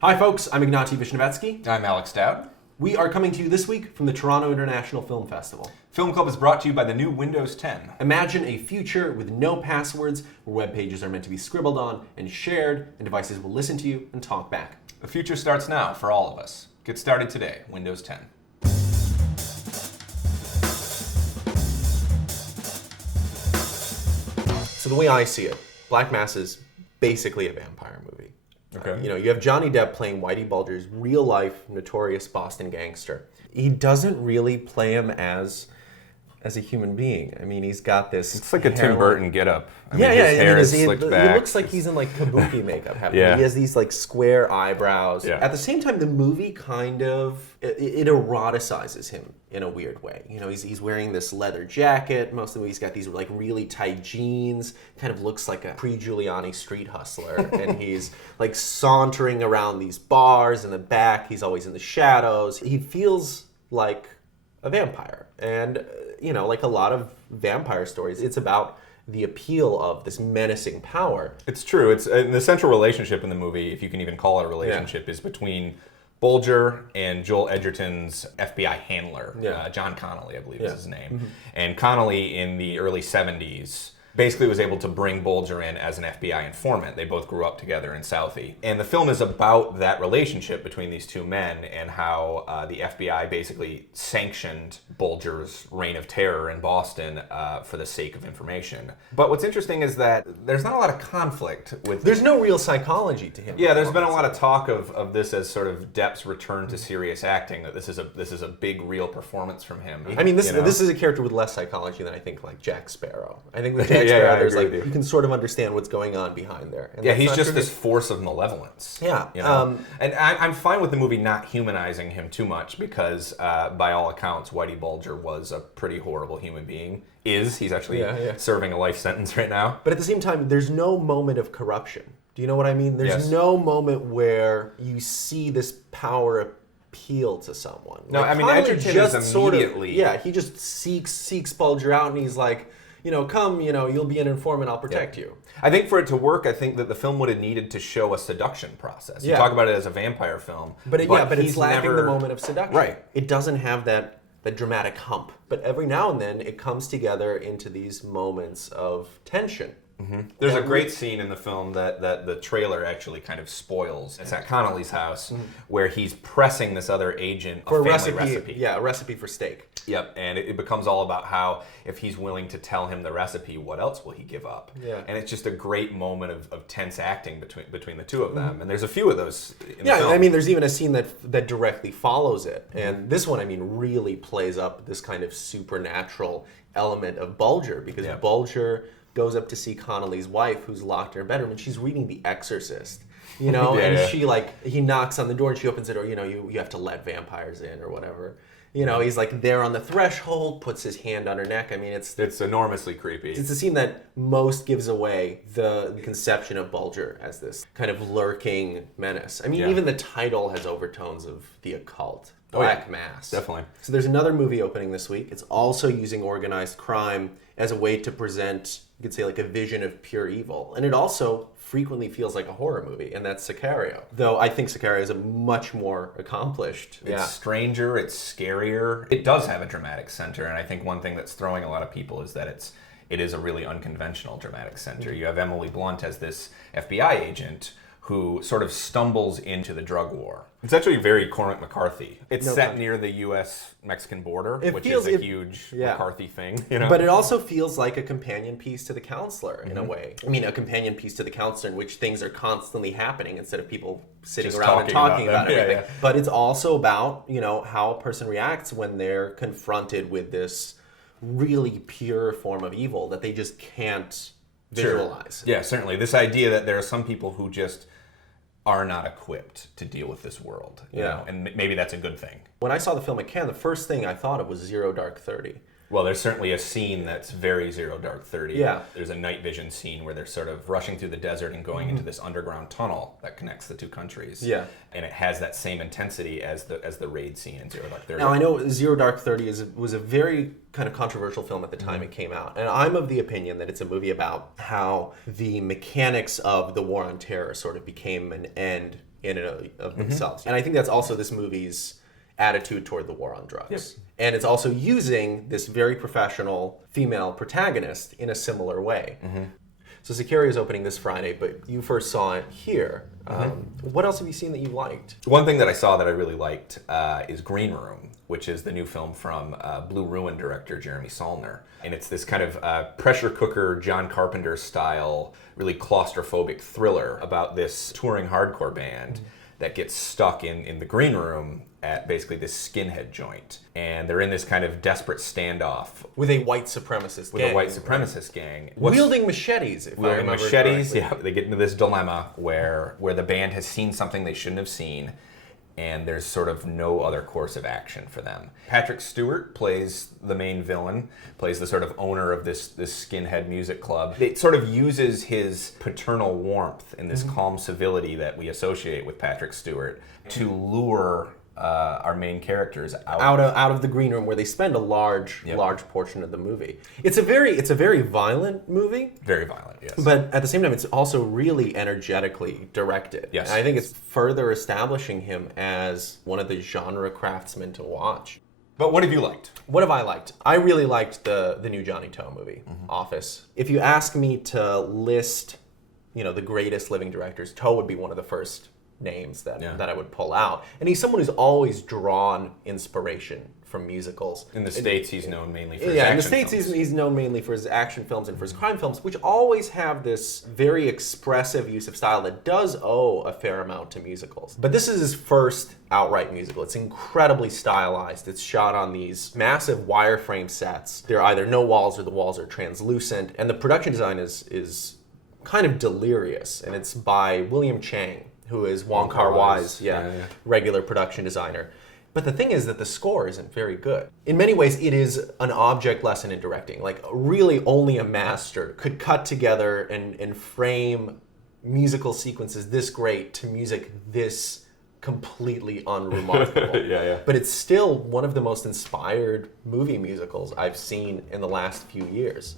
Hi folks, I'm Ignatiy Vishnevetsky. I'm Alex Dowd. We are coming to you this week from the Toronto International Film Festival. Film Club is brought to you by the new Windows 10. Imagine a future with no passwords, where web pages are meant to be scribbled on and shared, and devices will listen to you and talk back. The future starts now for all of us. Get started today, Windows 10. So the way I see it, Black Mass is basically a vampire movie. Okay. You have Johnny Depp playing Whitey Bulger's real-life notorious Boston gangster. He doesn't really play him as a human being. I mean, he's got this... It's like a Tim Burton getup. His hair is slicked back. He looks like he's in like kabuki makeup. Yeah. He has these like square eyebrows. Yeah. At the same time, the movie kind of it eroticizes him in a weird way. He's wearing this leather jacket. Most of the movie, he's got these like really tight jeans. Kind of looks like a pre-Giuliani street hustler. And he's like sauntering around these bars in the back. He's always in the shadows. He feels like a vampire. And like a lot of vampire stories, it's about the appeal of this menacing power. It's true. It's the central relationship in the movie, if you can even call it a relationship, is between Bulger and Joel Edgerton's FBI handler, John Connolly, I believe is his name. Mm-hmm. And Connolly, in the early 70s, basically was able to bring Bulger in as an FBI informant. They both grew up together in Southie. And the film is about that relationship between these two men and how the FBI basically sanctioned Bulger's reign of terror in Boston for the sake of information. But what's interesting is that there's not a lot of conflict with... There's no real psychology to him. Yeah, there's been a lot of talk of this as sort of Depp's return to serious acting, that this is a big real performance from him. I mean, this is a character with less psychology than I think like Jack Sparrow. I think with Jack Sparrow, there's like you can sort of understand what's going on behind there. And he's just this force of malevolence. Yeah. And I'm fine with the movie not humanizing him too much because, by all accounts, Whitey Bulger was a pretty horrible human being. He's actually serving a life sentence right now. But at the same time, there's no moment of corruption. Do you know what I mean? There's no moment where you see this power appeal to someone. No, like, I mean, Edgerton is immediately... he just seeks Bulger out, and he's like... come, you'll be an informant, I'll protect you. I think for it to work, I think that the film would have needed to show a seduction process. You talk about it as a vampire film. But it's lacking the moment of seduction. Right. It doesn't have that dramatic hump. But every now and then, it comes together into these moments of tension. Mm-hmm. There's a great scene in the film that the trailer actually kind of spoils. It's at Connolly's house where he's pressing this other agent for a family recipe. Yeah, a recipe for steak. Yep, and it becomes all about how if he's willing to tell him the recipe, what else will he give up? Yeah. And it's just a great moment of tense acting between the two of them. And there's a few of those in the film. I mean, there's even a scene that directly follows it. And this one, I mean, really plays up this kind of supernatural element of Bulger, because Bulger goes up to see Connolly's wife, who's locked in her bedroom, and she's reading The Exorcist. He knocks on the door and she opens the door. You have to let vampires in or whatever. He's like there on the threshold, puts his hand on her neck. I mean, it's enormously creepy. It's a scene that most gives away the conception of Bulger as this kind of lurking menace. I mean, even the title has overtones of the occult. Black Mass. Definitely. So there's another movie opening this week. It's also using organized crime as a way to present, you could say, like a vision of pure evil. And it also frequently feels like a horror movie, and that's Sicario. Though I think Sicario is a much more accomplished. It's stranger, it's scarier. It does have a dramatic center, and I think one thing that's throwing a lot of people is that it is a really unconventional dramatic center. You have Emily Blunt as this FBI agent who sort of stumbles into the drug war. It's actually very Cormac McCarthy. It's set near the U.S.-Mexican border, which is a huge McCarthy thing. But it also feels like a companion piece to The Counselor in a way. I mean, a companion piece to The Counselor in which things are constantly happening instead of people sitting around and talking about everything. But it's also about, how a person reacts when they're confronted with this really pure form of evil that they just can't visualize. Yeah, certainly. This idea that there are some people who just are not equipped to deal with this world. You know? And maybe that's a good thing. When I saw the film at Cannes, the first thing I thought of was Zero Dark 30. Well, there's certainly a scene that's very Zero Dark 30. Yeah. There's a night vision scene where they're sort of rushing through the desert and going into this underground tunnel that connects the two countries. Yeah. And it has that same intensity as the raid scene in Zero Dark 30. Now, I know Zero Dark 30 was a very kind of controversial film at the time it came out. And I'm of the opinion that it's a movie about how the mechanics of the war on terror sort of became an end in and of themselves. And I think that's also this movie's attitude toward the war on drugs. Yep. And it's also using this very professional female protagonist in a similar way. So Sicario is opening this Friday, but you first saw it here. What else have you seen that you liked? One thing that I saw that I really liked is Green Room, which is the new film from Blue Ruin director Jeremy Saulnier. And it's this kind of pressure cooker, John Carpenter style, really claustrophobic thriller about this touring hardcore band that gets stuck in the green room at basically this skinhead joint. And they're in this kind of desperate standoff. With a white supremacist gang. With a white supremacist gang. Wielding machetes, if I remember machetes, correctly. yeah. They get into this dilemma where the band has seen something they shouldn't have seen, and there's sort of no other course of action for them. Patrick Stewart plays the main villain, plays the sort of owner of this skinhead music club. It sort of uses his paternal warmth and this calm civility that we associate with Patrick Stewart to lure our main characters out of the green room, where they spend a large portion of the movie. It's a very violent movie. Very violent, yes. But at the same time, it's also really energetically directed. Yes. And I think it's further establishing him as one of the genre craftsmen to watch. But what have you liked? What have I liked? I really liked the new Johnny Toe movie, Office. If you ask me to list, the greatest living directors, Toe would be one of the first names that I would pull out. And he's someone who's always drawn inspiration from musicals. In the States, he's known mainly for his action in the States, films. he's known mainly for his action films and for his crime films, which always have this very expressive use of style that does owe a fair amount to musicals. But this is his first outright musical. It's incredibly stylized. It's shot on these massive wireframe sets. There are either no walls or the walls are translucent. And the production design is kind of delirious. And it's by William Chang, who is Wong Kar-wai's regular production designer. But the thing is that the score isn't very good. In many ways, it is an object lesson in directing. Like, really only a master could cut together and frame musical sequences this great to music this completely unremarkable. But it's still one of the most inspired movie musicals I've seen in the last few years.